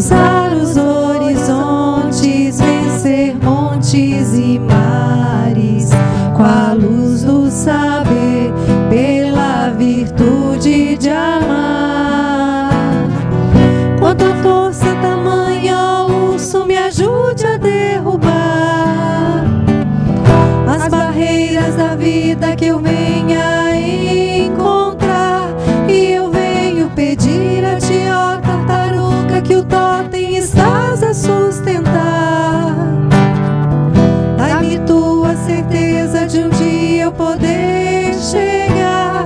cruzar os horizontes, vencer montes e mares, com a luz do saber, pela virtude de amar. Quanto força tamanha, urso, me ajude a derrubar as barreiras da vida que eu venha encontrar. E eu venho pedir a ti, ó tartaruga, que o totem estás a sustentar. Dai-me tua certeza de um dia eu poder chegar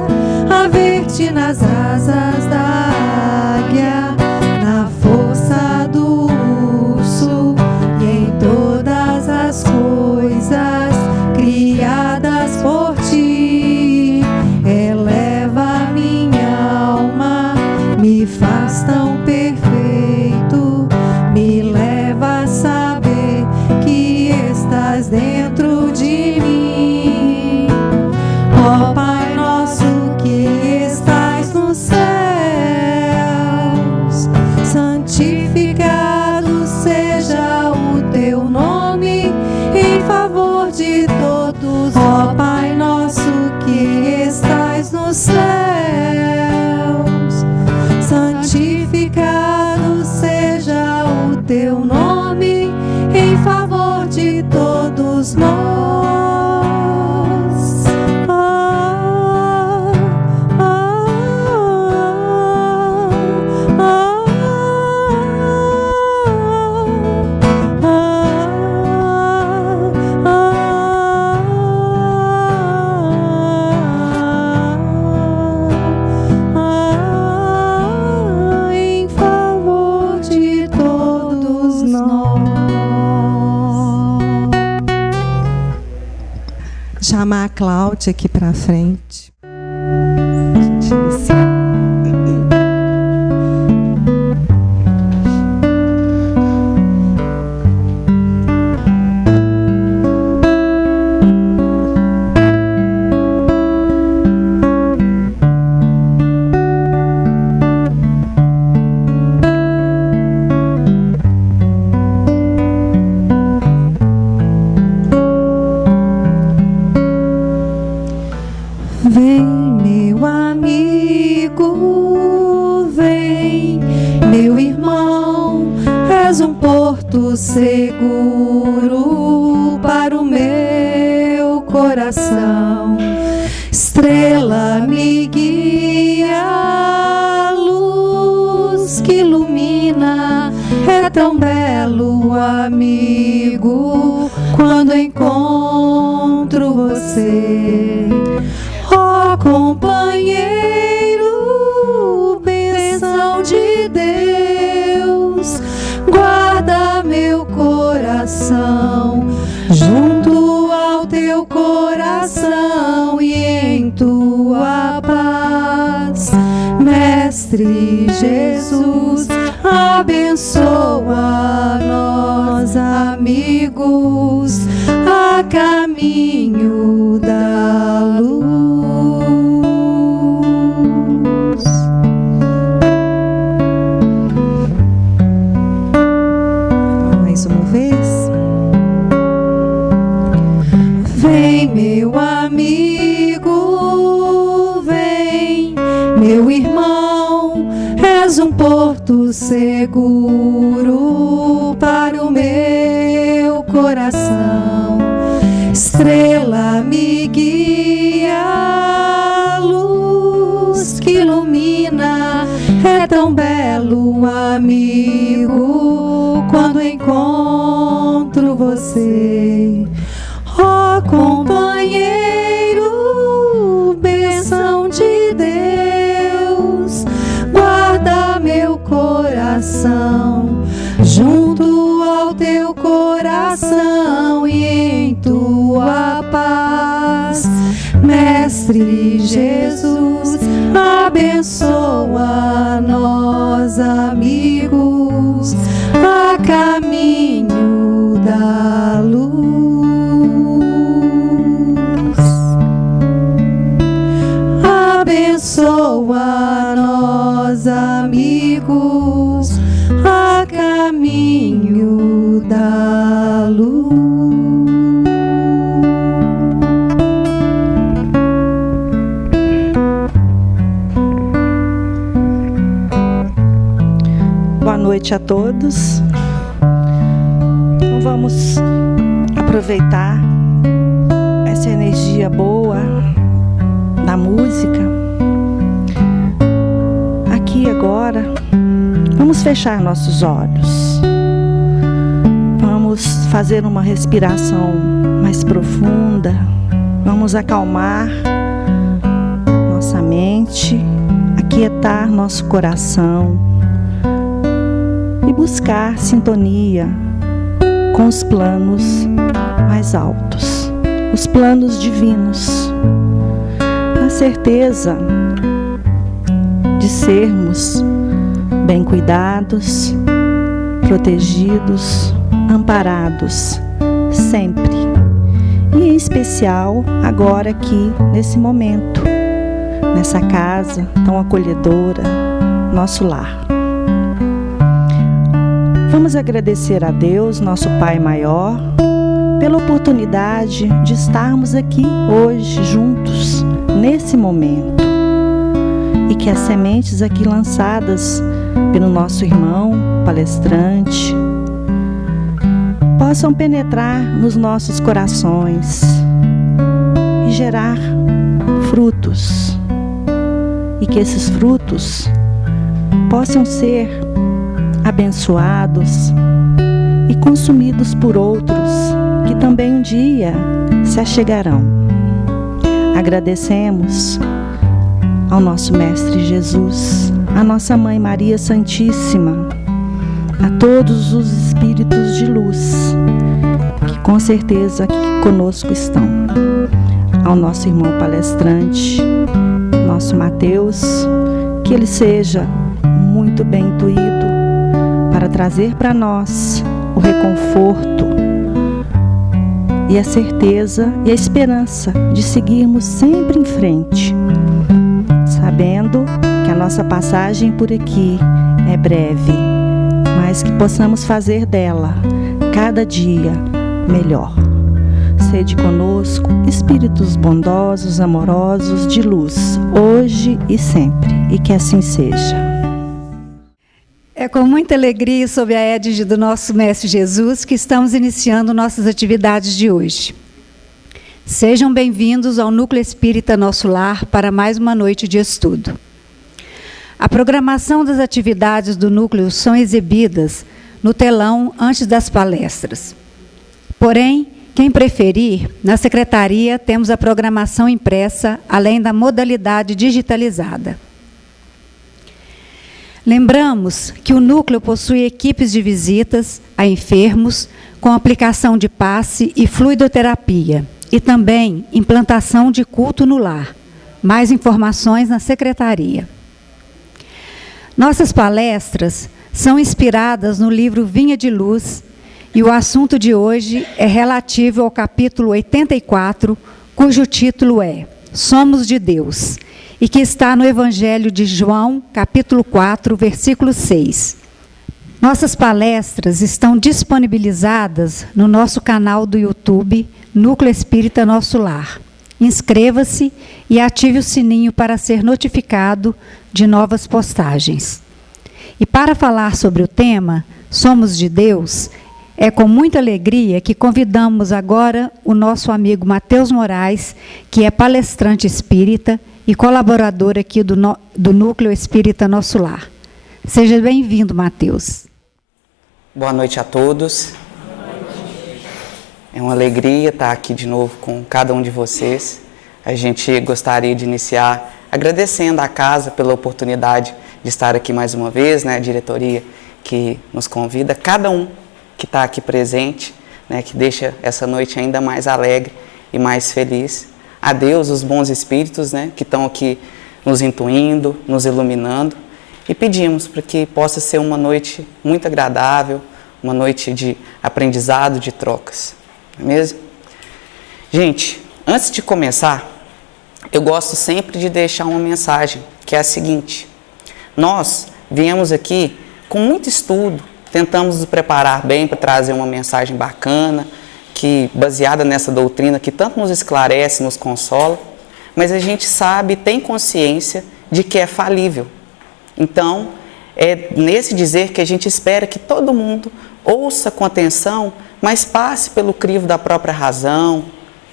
a ver-te nas asas da águia, na força do urso e em todas as coisas criadas por ti. Eleva minha alma, me faz tão perfeito, me leva a saber que estás dentro de mim. Ó Pai nosso que estás nos céus, santificado seja o teu nome em favor de todos. Ó Pai nosso que estás nos céus, santificado seja o teu nome em favor de todos nós. Em favor de todos nós. Chamar a Cláudia aqui para frente. Vem, meu amigo, vem, meu irmão, és um porto seguro para o meu coração. Estrela me guia, luz que ilumina, é tão belo, amigo, quando encontro você. Ó companheiro, bênção de Deus, guarda meu coração junto ao teu coração e em tua paz. Mestre Jesus, abençoa nós, amigos, a caminho da luz. Mais uma vez. Vem, meu amigo, vem, meu irmão, és um porto seguro para o meu coração. Estrela me guia, luz que ilumina, é tão belo, amigo, quando encontro você. Ó companheiro, bênção de Deus, guarda meu coração junto ao teu coração e em tua paz. Mestre Jesus, abençoa nós, amigos, a caminho da luz. Abençoa nós, amigos, a caminho noite a todos. Então vamos aproveitar essa energia boa da música. Aqui agora, vamos fechar nossos olhos. Vamos fazer uma respiração mais profunda. Vamos acalmar nossa mente, aquietar nosso coração e buscar sintonia com os planos mais altos, os planos divinos, na certeza de sermos bem cuidados, protegidos, amparados, sempre. E em especial agora aqui, nesse momento, nessa casa tão acolhedora, nosso lar. Vamos agradecer a Deus, nosso Pai maior, pela oportunidade de estarmos aqui hoje juntos, nesse momento. E que as sementes aqui lançadas pelo nosso irmão palestrante possam penetrar nos nossos corações e gerar frutos. E que esses frutos possam ser abençoados e consumidos por outros que também um dia se achegarão. Agradecemos ao nosso Mestre Jesus, à nossa Mãe Maria Santíssima, a todos os espíritos de luz que com certeza aqui conosco estão, ao nosso irmão palestrante, nosso Mateus, que ele seja muito bem intuído para trazer para nós o reconforto e a certeza e a esperança de seguirmos sempre em frente, sabendo que a nossa passagem por aqui é breve, mas que possamos fazer dela cada dia melhor. Sede conosco, espíritos bondosos, amorosos, de luz, hoje e sempre, e que assim seja. É com muita alegria, sob a égide do nosso Mestre Jesus, que estamos iniciando nossas atividades de hoje. Sejam bem-vindos ao Núcleo Espírita Nosso Lar para mais uma noite de estudo. A programação das atividades do núcleo são exibidas no telão antes das palestras. Porém, quem preferir, na secretaria temos a programação impressa, além da modalidade digitalizada. Lembramos que o núcleo possui equipes de visitas a enfermos com aplicação de passe e fluidoterapia e também implantação de culto no lar. Mais informações na secretaria. Nossas palestras são inspiradas no livro Vinha de Luz e o assunto de hoje é relativo ao capítulo 84, cujo título é Somos de Deus, e que está no Evangelho de João, capítulo 4, versículo 6. Nossas palestras estão disponibilizadas no nosso canal do YouTube, Núcleo Espírita Nosso Lar. Inscreva-se e ative o sininho para ser notificado de novas postagens. E para falar sobre o tema, Somos de Deus, é com muita alegria que convidamos agora o nosso amigo Mateus Moraes, que é palestrante espírita e colaborador aqui do Núcleo Espírita Nosso Lar. Seja bem-vindo, Mateus. Boa noite a todos. É uma alegria estar aqui de novo com cada um de vocês. A gente gostaria de iniciar agradecendo à casa pela oportunidade de estar aqui mais uma vez, né? A diretoria que nos convida, cada um que está aqui presente, né? Que deixa essa noite ainda mais alegre e mais feliz. A Deus, os bons espíritos, né? Que estão aqui nos intuindo, nos iluminando, e pedimos para que possa ser uma noite muito agradável, uma noite de aprendizado, de trocas, não é mesmo? Gente, antes de começar, eu gosto sempre de deixar uma mensagem, que é a seguinte: nós viemos aqui com muito estudo, tentamos nos preparar bem para trazer uma mensagem bacana, que baseada nessa doutrina que tanto nos esclarece, nos consola, mas a gente sabe, tem consciência de que é falível. Então, é nesse dizer que a gente espera que todo mundo ouça com atenção, mas passe pelo crivo da própria razão,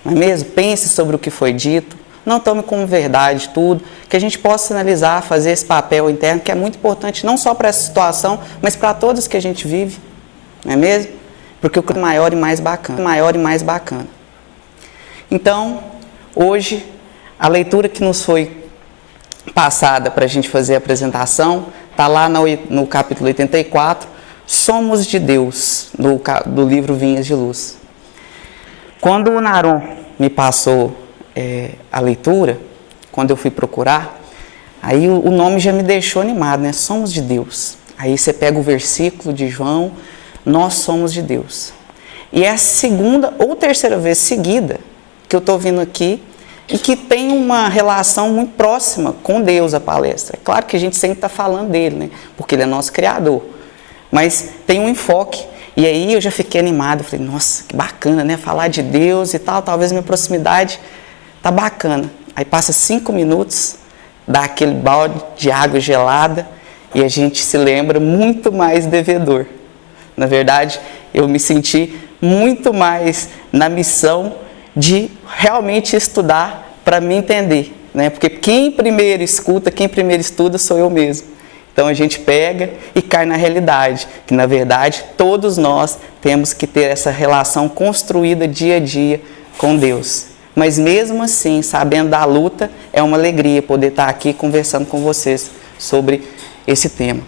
não é mesmo? Pense sobre o que foi dito, não tome como verdade tudo, que a gente possa analisar, fazer esse papel interno, que é muito importante, não só para essa situação, mas para todas que a gente vive, não é mesmo? Porque o que é maior e mais bacana. Então, hoje, a leitura que nos foi passada para a gente fazer a apresentação, está lá no capítulo 84, Somos de Deus, do livro Vinhas de Luz. Quando o Naron me passou a leitura, quando eu fui procurar, aí o nome já me deixou animado, né? Somos de Deus. Aí você pega o versículo de João, nós somos de Deus. E é a segunda ou terceira vez seguida que eu estou vindo aqui e que tem uma relação muito próxima com Deus a palestra. É claro que a gente sempre está falando dele, né? Porque ele é nosso Criador. Mas tem um enfoque. E aí eu já fiquei animado, falei, nossa, que bacana, né? Falar de Deus e tal, talvez minha proximidade tá bacana. Aí passa 5 minutos, dá aquele balde de água gelada e a gente se lembra muito mais devedor. Na verdade, eu me senti muito mais na missão de realmente estudar para me entender, né? Porque quem primeiro escuta, quem primeiro estuda sou eu mesmo. Então a gente pega e cai na realidade, que na verdade todos nós temos que ter essa relação construída dia a dia com Deus. Mas mesmo assim, sabendo da luta, é uma alegria poder estar aqui conversando com vocês sobre esse tema.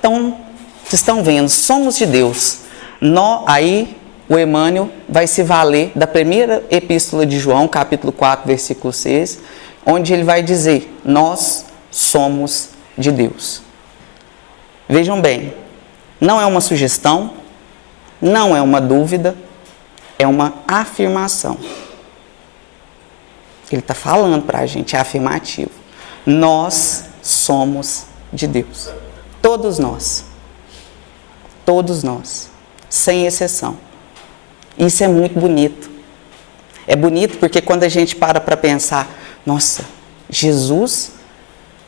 Então, vocês estão vendo, somos de Deus. Aí o Emmanuel vai se valer da primeira epístola de João, capítulo 4, versículo 6, onde ele vai dizer, nós somos de Deus. Vejam bem, não é uma sugestão, não é uma dúvida, é uma afirmação. Ele está falando para a gente, é afirmativo. Nós somos de Deus. Todos nós, sem exceção. Isso é muito bonito. É bonito porque quando a gente para pensar, nossa, Jesus,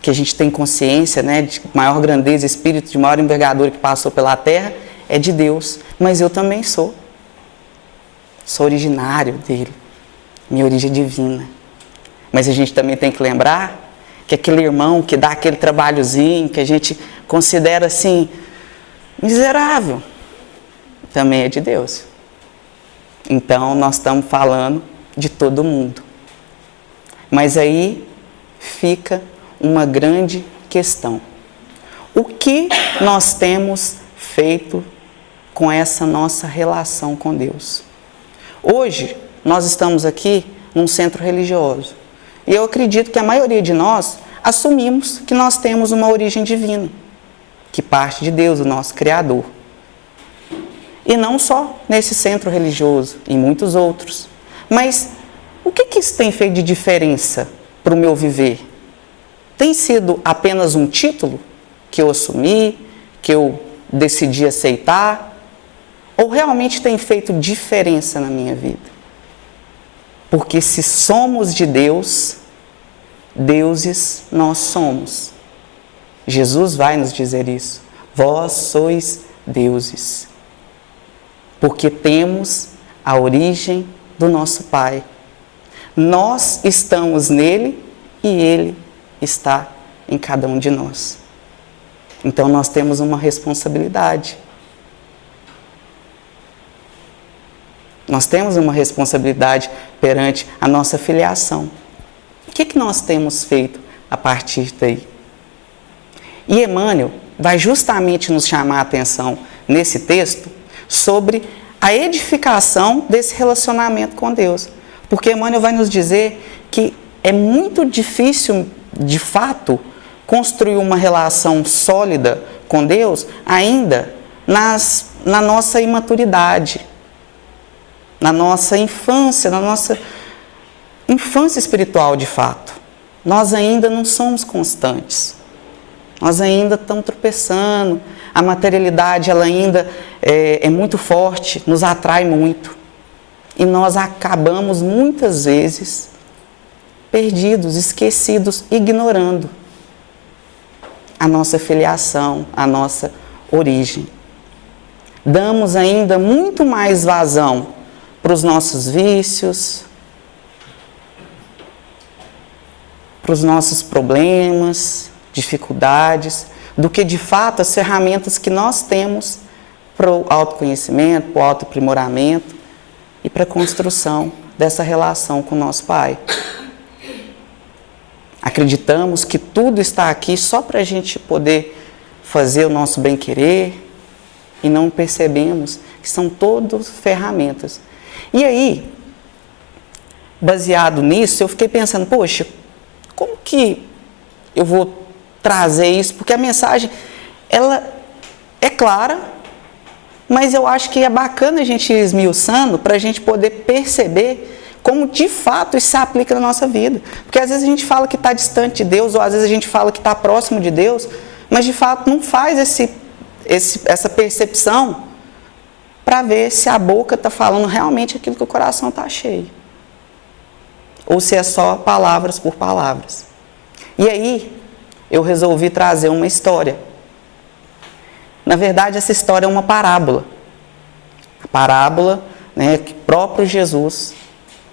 que a gente tem consciência, né, de maior grandeza, espírito de maior envergadura que passou pela terra, é de Deus. Mas eu também sou. Sou originário dele. Minha origem é divina. Mas a gente também tem que lembrar que aquele irmão que dá aquele trabalhozinho, que a gente considera assim, miserável, também é de Deus. Então, nós estamos falando de todo mundo. Mas aí fica uma grande questão. O que nós temos feito com essa nossa relação com Deus? Hoje, nós estamos aqui num centro religioso. E eu acredito que a maioria de nós assumimos que nós temos uma origem divina, que parte de Deus, o nosso Criador. E não só nesse centro religioso, em muitos outros. Mas o que isso tem feito de diferença para o meu viver? Tem sido apenas um título que eu assumi, que eu decidi aceitar? Ou realmente tem feito diferença na minha vida? Porque se somos de Deus, deuses nós somos. Jesus vai nos dizer isso. Vós sois deuses. Porque temos a origem do nosso Pai. Nós estamos nele e ele está em cada um de nós. Então nós temos uma responsabilidade. Nós temos uma responsabilidade perante a nossa filiação. O que nós temos feito a partir daí? E Emmanuel vai justamente nos chamar a atenção nesse texto sobre a edificação desse relacionamento com Deus. Porque Emmanuel vai nos dizer que é muito difícil, de fato, construir uma relação sólida com Deus ainda na nossa imaturidade, na nossa infância, espiritual, de fato. Nós ainda não somos constantes. Nós ainda estamos tropeçando. A materialidade ela ainda é muito forte, nos atrai muito. E nós acabamos muitas vezes perdidos, esquecidos, ignorando a nossa filiação, a nossa origem. Damos ainda muito mais vazão para os nossos vícios, para os nossos problemas, dificuldades, do que de fato as ferramentas que nós temos para o autoconhecimento, para o autoaprimoramento e para a construção dessa relação com o nosso Pai. Acreditamos que tudo está aqui só para a gente poder fazer o nosso bem-querer e não percebemos que são todas ferramentas. E aí, baseado nisso, eu fiquei pensando, poxa, como que eu vou trazer isso? Porque a mensagem, ela é clara, mas eu acho que é bacana a gente ir esmiuçando para a gente poder perceber como de fato isso se aplica na nossa vida. Porque às vezes a gente fala que está distante de Deus, ou às vezes a gente fala que está próximo de Deus, mas de fato não faz essa percepção para ver se a boca está falando realmente aquilo que o coração está cheio. Ou se é só palavras por palavras. E aí, eu resolvi trazer uma história. Na verdade, essa história é uma parábola. A parábola, né, que o próprio Jesus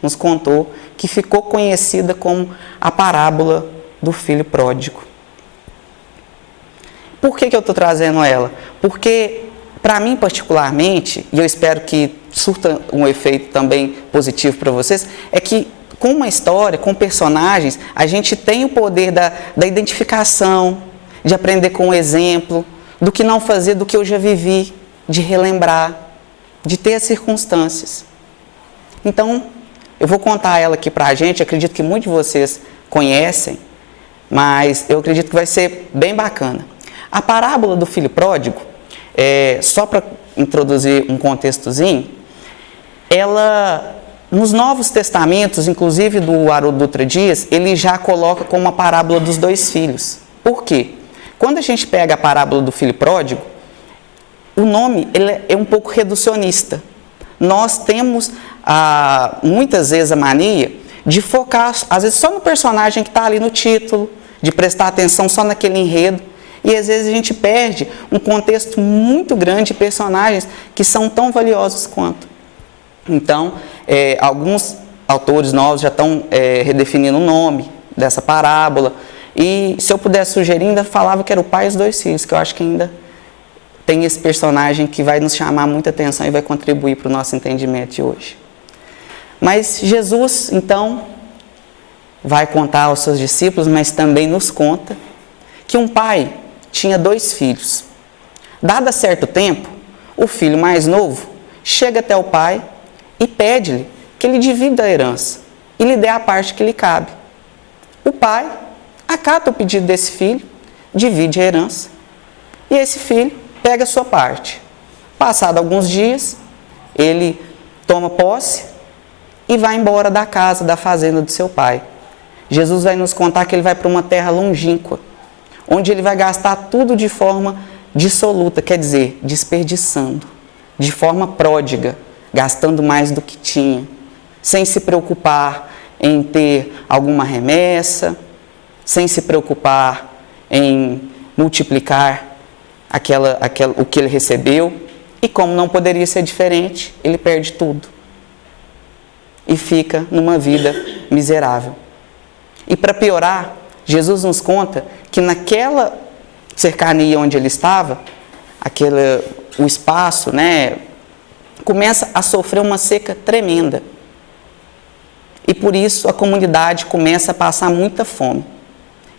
nos contou, que ficou conhecida como a parábola do filho pródigo. Por que eu estou trazendo ela? Porque, para mim particularmente, e eu espero que surta um efeito também positivo para vocês, é que com uma história, com personagens, a gente tem o poder da identificação, de aprender com o exemplo, do que não fazer, do que eu já vivi, de relembrar, de ter as circunstâncias. Então, eu vou contar ela aqui para a gente, acredito que muitos de vocês conhecem, mas eu acredito que vai ser bem bacana. A parábola do filho pródigo, só para introduzir um contextozinho, ela, nos Novos Testamentos, inclusive do Haroldo Dutra Dias, ele já coloca como uma parábola dos dois filhos. Por quê? Quando a gente pega a parábola do filho pródigo, o nome ele é um pouco reducionista. Nós temos, muitas vezes, a mania de focar, às vezes, só no personagem que está ali no título, de prestar atenção só naquele enredo, e às vezes a gente perde um contexto muito grande de personagens que são tão valiosos quanto. Então, alguns autores novos já estão redefinindo o nome dessa parábola, e se eu pudesse sugerir, ainda falava que era o pai e os dois filhos, que eu acho que ainda tem esse personagem que vai nos chamar muita atenção e vai contribuir para o nosso entendimento de hoje. Mas Jesus, então, vai contar aos seus discípulos, mas também nos conta, que um pai tinha dois filhos. Dado certo tempo, o filho mais novo chega até o pai e pede-lhe que ele divida a herança e lhe dê a parte que lhe cabe. O pai acata o pedido desse filho, divide a herança, e esse filho pega a sua parte. Passado alguns dias, ele toma posse e vai embora da casa, da fazenda do seu pai. Jesus vai nos contar que ele vai para uma terra longínqua, onde ele vai gastar tudo de forma dissoluta, quer dizer, desperdiçando, de forma pródiga, gastando mais do que tinha, sem se preocupar em ter alguma remessa, sem se preocupar em multiplicar o que ele recebeu, e como não poderia ser diferente, ele perde tudo e fica numa vida miserável. E para piorar, Jesus nos conta que naquela cercania onde ele estava, o espaço, né, começa a sofrer uma seca tremenda. E por isso a comunidade começa a passar muita fome.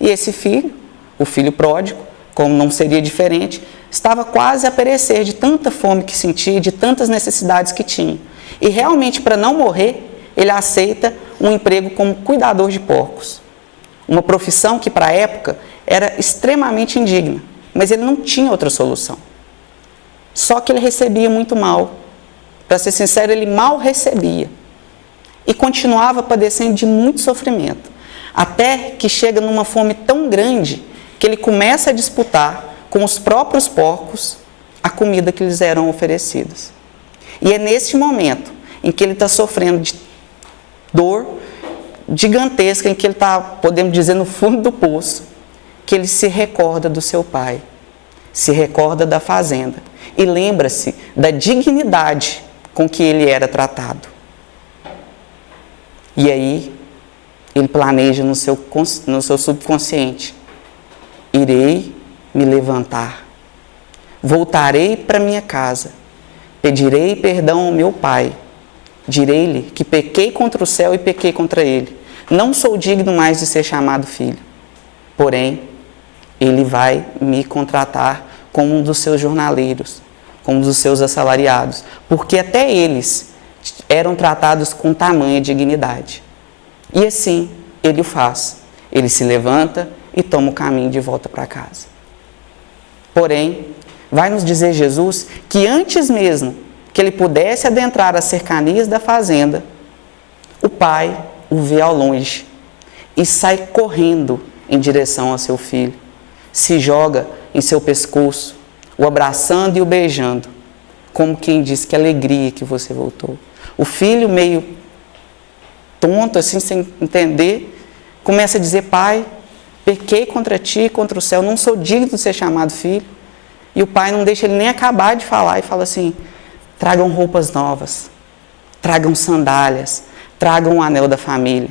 E esse filho, o filho pródigo, como não seria diferente, estava quase a perecer de tanta fome que sentia, de tantas necessidades que tinha. E realmente, para não morrer, ele aceita um emprego como cuidador de porcos. Uma profissão que, para a época, era extremamente indigna, mas ele não tinha outra solução. Só que ele recebia muito mal. Para ser sincero, ele mal recebia. E continuava padecendo de muito sofrimento. Até que chega numa fome tão grande que ele começa a disputar com os próprios porcos a comida que lhes eram oferecidas. E é nesse momento em que ele está sofrendo de dor gigantesca, em que ele está, podemos dizer, no fundo do poço, que ele se recorda do seu pai, se recorda da fazenda e lembra-se da dignidade com que ele era tratado. E aí, ele planeja no seu subconsciente: irei me levantar, voltarei para minha casa, pedirei perdão ao meu pai, direi-lhe que pequei contra o céu e pequei contra ele. Não sou digno mais de ser chamado filho. Porém, ele vai me contratar como um dos seus jornaleiros, como um dos seus assalariados, porque até eles eram tratados com tamanha dignidade. E assim ele o faz. Ele se levanta e toma o caminho de volta para casa. Porém, vai nos dizer Jesus que antes mesmo que ele pudesse adentrar as cercanias da fazenda, o pai o vê ao longe e sai correndo em direção ao seu filho, se joga em seu pescoço, o abraçando e o beijando, como quem diz: que alegria que você voltou. O filho, meio tonto, assim, sem entender, começa a dizer: pai, pequei contra ti e contra o céu, não sou digno de ser chamado filho. E o pai não deixa ele nem acabar de falar e fala assim: tragam roupas novas, tragam sandálias, tragam o anel da família.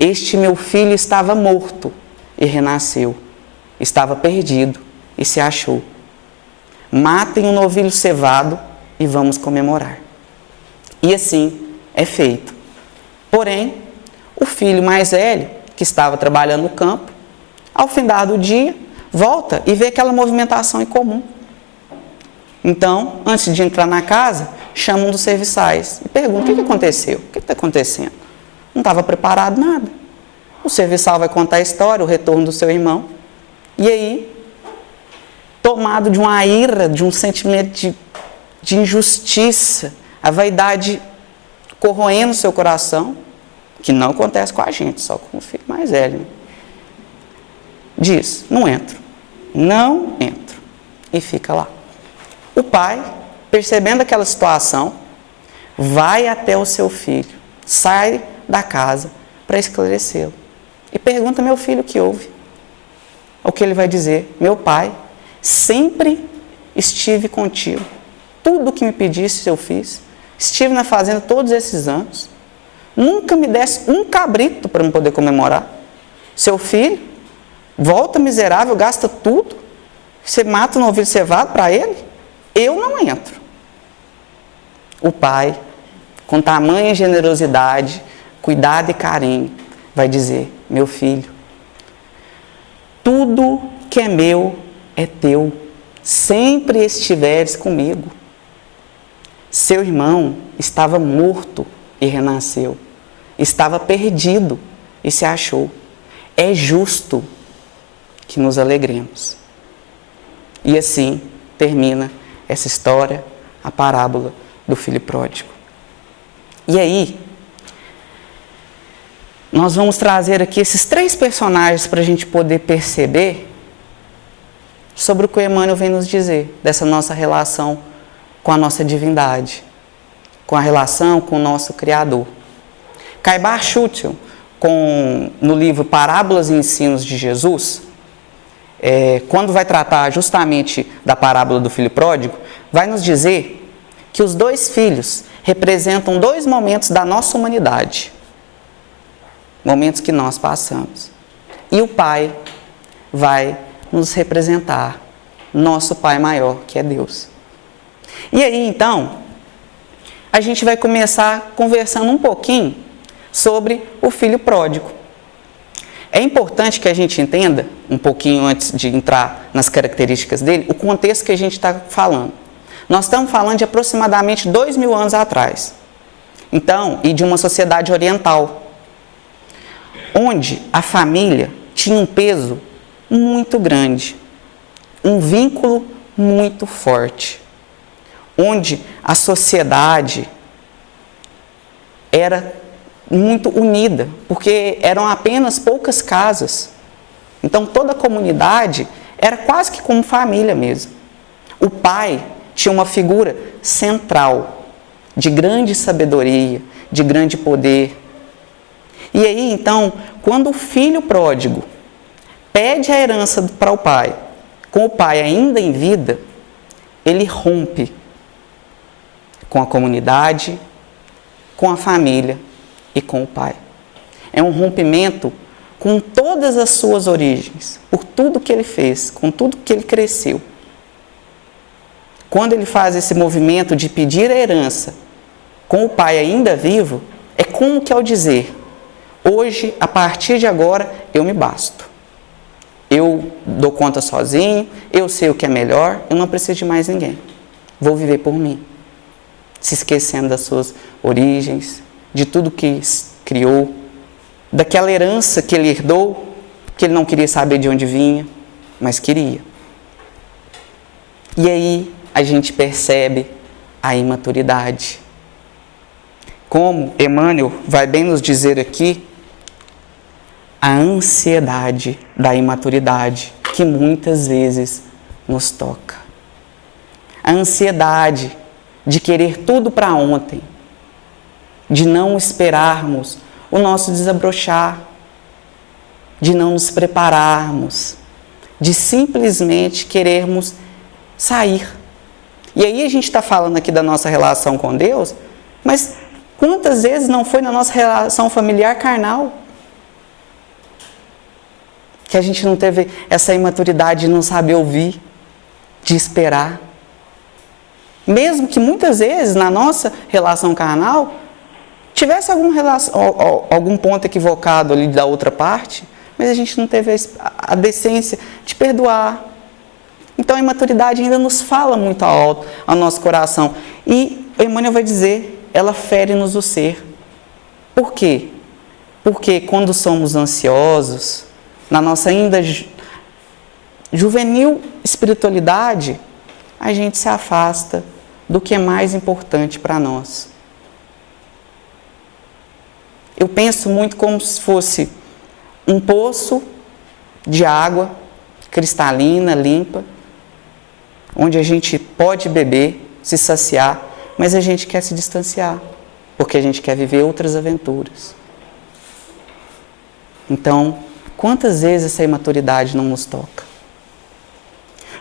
Este meu filho estava morto e renasceu, estava perdido e se achou. Matem um novilho cevado e vamos comemorar. E assim é feito. Porém, o filho mais velho, que estava trabalhando no campo, ao findar do dia, volta e vê aquela movimentação incomum. Então, antes de entrar na casa, chama um dos serviçais e pergunta: o que aconteceu? O que está acontecendo? Não estava preparado nada. O serviçal vai contar a história, o retorno do seu irmão. E aí, tomado de uma ira, de um sentimento de injustiça, a vaidade corroendo seu coração, que não acontece com a gente, só com o filho mais velho, diz: não entro, não entro, e fica lá. O pai, percebendo aquela situação, vai até o seu filho, sai da casa para esclarecê-lo e pergunta: meu filho, o que houve? O que ele vai dizer: meu pai, sempre estive contigo, tudo o que me pedisse eu fiz, estive na fazenda todos esses anos, nunca me desse um cabrito para eu poder comemorar. Seu filho volta miserável, gasta tudo, você mata um novilho cevado para ele, eu não entro. O pai, com tamanha generosidade, cuidado e carinho, vai dizer: meu filho, tudo que é meu é teu, sempre estiveres comigo. Seu irmão estava morto e renasceu, estava perdido e se achou. É justo que nos alegremos. E assim termina essa história, a parábola do filho pródigo. E aí, nós vamos trazer aqui esses 3 personagens para a gente poder perceber sobre o que o Emmanuel vem nos dizer, dessa nossa relação com a nossa divindade, com a relação com o nosso Criador. Caibar Schutel, no livro Parábolas e Ensinos de Jesus, quando vai tratar justamente da parábola do filho pródigo, vai nos dizer que os 2 filhos representam 2 momentos da nossa humanidade, momentos que nós passamos. E o pai vai nos representar nosso Pai maior, que é Deus. E aí, então, a gente vai começar conversando um pouquinho sobre o filho pródigo. É importante que a gente entenda, um pouquinho antes de entrar nas características dele, o contexto que a gente está falando. Nós estamos falando de aproximadamente 2000 anos atrás. Então, e de uma sociedade oriental, onde a família tinha um peso muito grande, um vínculo muito forte, onde a sociedade era muito unida, porque eram apenas poucas casas. Então toda a comunidade era quase que como família mesmo. O pai tinha uma figura central, de grande sabedoria, de grande poder. E aí então, quando o filho pródigo pede a herança para o pai, com o pai ainda em vida, ele rompe com a comunidade, com a família e com o pai. É um rompimento com todas as suas origens, por tudo que ele fez, com tudo que ele cresceu. Quando ele faz esse movimento de pedir a herança com o pai ainda vivo, é como que ao dizer: hoje, a partir de agora, eu me basto. Eu dou conta sozinho, eu sei o que é melhor, eu não preciso de mais ninguém. Vou viver por mim. Se esquecendo das suas origens, de tudo que criou, daquela herança que ele herdou, que ele não queria saber de onde vinha, mas queria. E aí a gente percebe a imaturidade. Como Emmanuel vai bem nos dizer aqui, a ansiedade da imaturidade que muitas vezes nos toca. A ansiedade de querer tudo para ontem, de não esperarmos o nosso desabrochar, de não nos prepararmos, de simplesmente querermos sair. E aí a gente está falando aqui da nossa relação com Deus, mas quantas vezes não foi na nossa relação familiar carnal que a gente não teve essa imaturidade de não saber ouvir, de esperar? Mesmo que muitas vezes na nossa relação carnal tivesse algum ponto equivocado ali da outra parte, mas a gente não teve a decência de perdoar. Então a imaturidade ainda nos fala muito alto ao nosso coração. E o Emmanuel vai dizer, ela fere-nos o ser. Por quê? Porque quando somos ansiosos, na nossa ainda juvenil espiritualidade, a gente se afasta do que é mais importante para nós. Eu penso muito como se fosse um poço de água cristalina, limpa, onde a gente pode beber, se saciar, mas a gente quer se distanciar, porque a gente quer viver outras aventuras. Então, quantas vezes essa imaturidade não nos toca?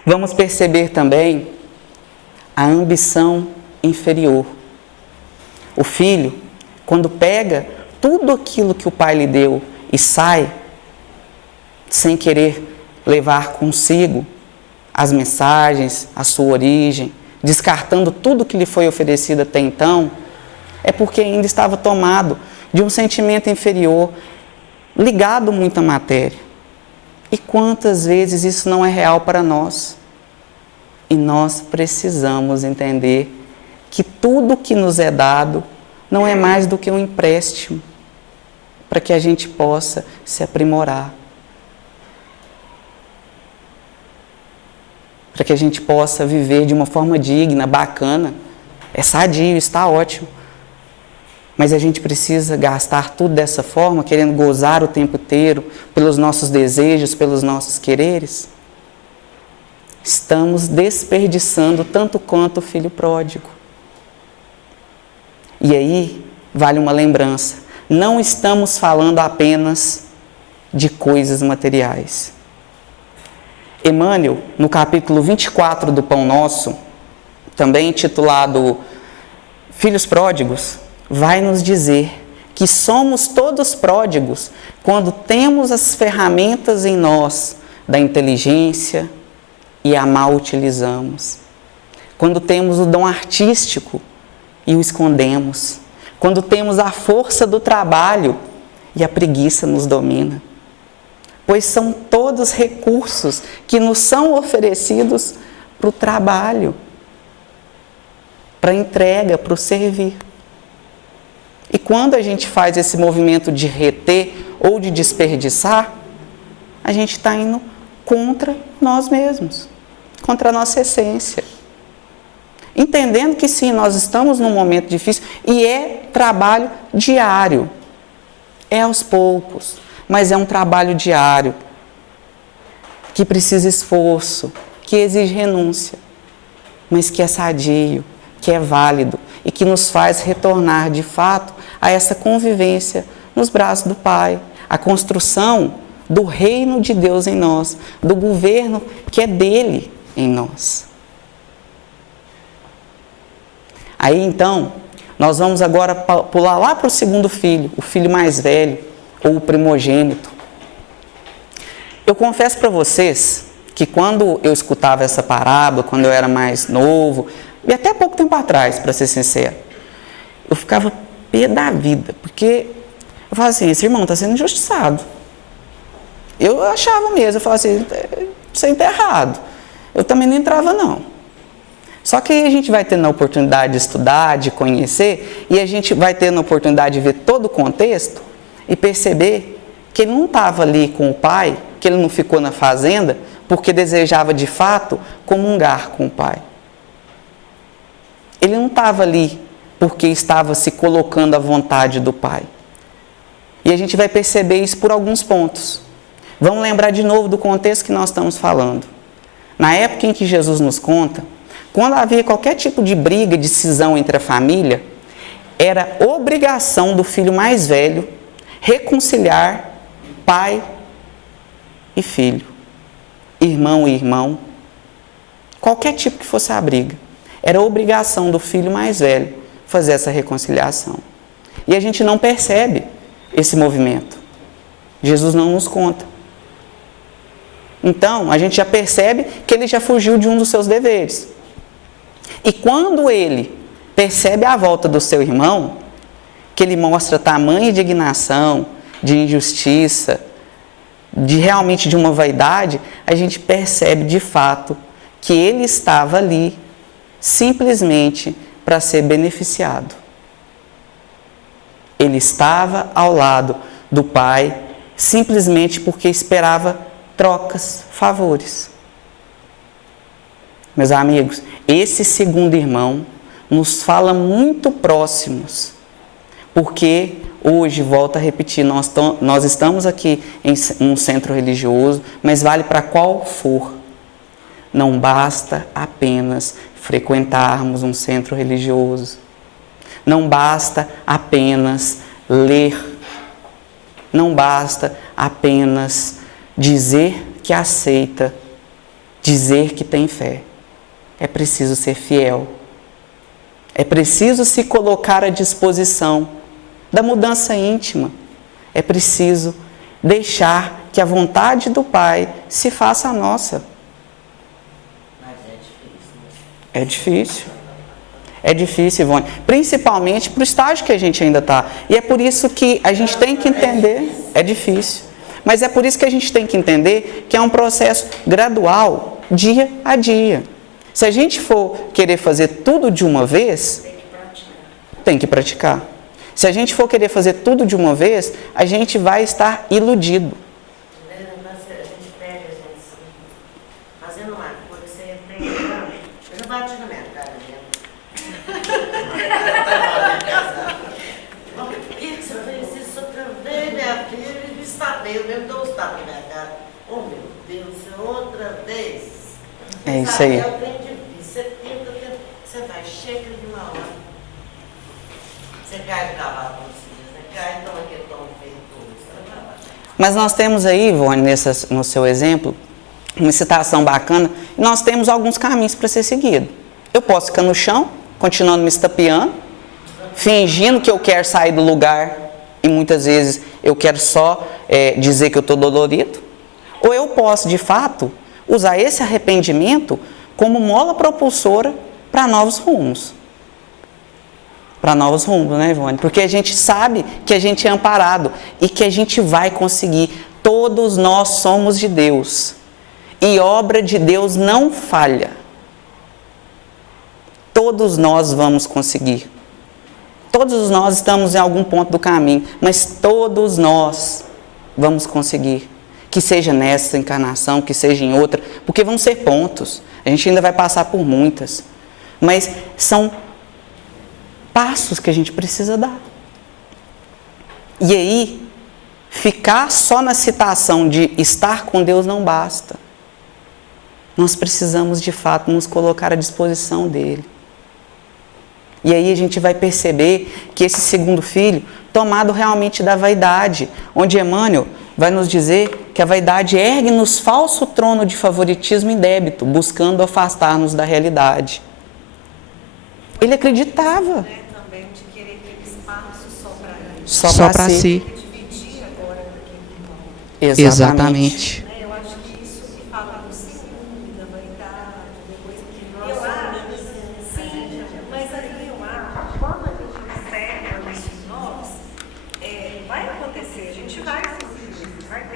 Vamos perceber também a ambição inferior. O filho, quando pega tudo aquilo que o pai lhe deu e sai, sem querer levar consigo as mensagens, a sua origem, descartando tudo que lhe foi oferecido até então, é porque ainda estava tomado de um sentimento inferior, ligado muito à matéria. E quantas vezes isso não é real para nós? E nós precisamos entender que tudo que nos é dado não é mais do que um empréstimo para que a gente possa se aprimorar, para que a gente possa viver de uma forma digna, bacana. É sadio, está ótimo. Mas a gente precisa gastar tudo dessa forma, querendo gozar o tempo inteiro, pelos nossos desejos, pelos nossos quereres. Estamos desperdiçando tanto quanto o filho pródigo. E aí, vale uma lembrança. Não estamos falando apenas de coisas materiais. Emmanuel, no capítulo 24 do Pão Nosso, também intitulado Filhos Pródigos, vai nos dizer que somos todos pródigos quando temos as ferramentas em nós da inteligência e a mal utilizamos. Quando temos o dom artístico e o escondemos. Quando temos a força do trabalho e a preguiça nos domina. Pois são todos recursos que nos são oferecidos para o trabalho, para a entrega, para o servir. E quando a gente faz esse movimento de reter ou de desperdiçar, a gente está indo contra nós mesmos, contra a nossa essência. Entendendo que sim, nós estamos num momento difícil e é trabalho diário, é aos poucos, mas é um trabalho diário, que precisa esforço, que exige renúncia, mas que é sadio, que é válido e que nos faz retornar de fato a essa convivência nos braços do Pai, a construção do reino de Deus em nós, do governo que é dele em nós. Aí então, nós vamos agora pular lá para o segundo filho, o filho mais velho, ou o primogênito. Eu confesso para vocês que quando eu escutava essa parábola, quando eu era mais novo, e até pouco tempo atrás, para ser sincero, eu ficava pé da vida, porque eu falava assim, esse irmão está sendo injustiçado. Eu achava mesmo, eu falava assim, isso aí está errado. Eu também não entrava não. Só que aí a gente vai tendo a oportunidade de estudar, de conhecer, e a gente vai tendo a oportunidade de ver todo o contexto e perceber que ele não estava ali com o pai, que ele não ficou na fazenda, porque desejava de fato comungar com o pai. Ele não estava ali porque estava se colocando à vontade do pai. E a gente vai perceber isso por alguns pontos. Vamos lembrar de novo do contexto que nós estamos falando. Na época em que Jesus nos conta, quando havia qualquer tipo de briga, de cisão entre a família, era obrigação do filho mais velho reconciliar pai e filho, irmão e irmão, qualquer tipo que fosse a briga. Era obrigação do filho mais velho fazer essa reconciliação. E a gente não percebe esse movimento. Jesus não nos conta. Então, a gente já percebe que ele já fugiu de um dos seus deveres. E quando ele percebe a volta do seu irmão, que ele mostra tamanha indignação, de injustiça, realmente de uma vaidade, a gente percebe de fato que ele estava ali simplesmente para ser beneficiado. Ele estava ao lado do pai simplesmente porque esperava trocas, favores. Meus amigos, esse segundo irmão nos fala muito próximos, porque hoje, volto a repetir, nós estamos aqui em um centro religioso, mas vale para qual for. Não basta apenas frequentarmos um centro religioso. Não basta apenas ler. Não basta apenas dizer que aceita, dizer que tem fé. É preciso ser fiel. É preciso se colocar à disposição da mudança íntima. É preciso deixar que a vontade do Pai se faça a nossa. Mas é difícil, né? É difícil. É difícil, Ivone. Principalmente para o estágio que a gente ainda está. E é por isso que a gente tem que entender. É difícil. Mas é por isso que a gente tem que entender que é um processo gradual, dia a dia. Se a gente for querer fazer tudo de uma vez, tem que praticar. Se a gente for querer fazer tudo de uma vez, a gente vai estar iludido. A gente pega, gente, fazendo uma coisa, você tem. Eu não bati na minha cara mesmo. Por que você fez isso outra vez, minha filha? Eu mesmo dou uns tapas na minha cara. Oh, meu Deus, outra vez. É isso aí. É o trem difícil. Você tenta, você vai, chega de uma hora. Você cai do cavalo, você cai, então aquele tom feito. Mas nós temos aí, Ivone, no seu exemplo, uma citação bacana, e nós temos alguns caminhos para ser seguido. Eu posso ficar no chão, continuando me estapeando, fingindo que eu quero sair do lugar, e muitas vezes eu quero só dizer que eu estou dolorido. Ou eu posso, de fato, usar esse arrependimento como mola propulsora para novos rumos. Para novos rumos, né, Ivone? Porque a gente sabe que a gente é amparado e que a gente vai conseguir. Todos nós somos de Deus. E obra de Deus não falha. Todos nós vamos conseguir. Todos nós estamos em algum ponto do caminho, mas todos nós vamos conseguir. Que seja nessa encarnação, que seja em outra, porque vão ser pontos. A gente ainda vai passar por muitas. Mas são passos que a gente precisa dar. E aí, ficar só na citação de estar com Deus não basta. Nós precisamos, de fato, nos colocar à disposição dele. E aí a gente vai perceber que esse segundo filho, tomado realmente da vaidade, onde Emmanuel vai nos dizer que a vaidade ergue-nos falso trono de favoritismo indébito, buscando afastar-nos da realidade. Ele acreditava. Também de querer ter espaço Só para si. dividir agora daquele irmão. Exatamente. Eu acho que isso que fala do ciúme, da vaidade, depois que nós... Eu acho, sim, mas aí eu acho, quando a gente observa isso em nós, vai acontecer, a gente vai ter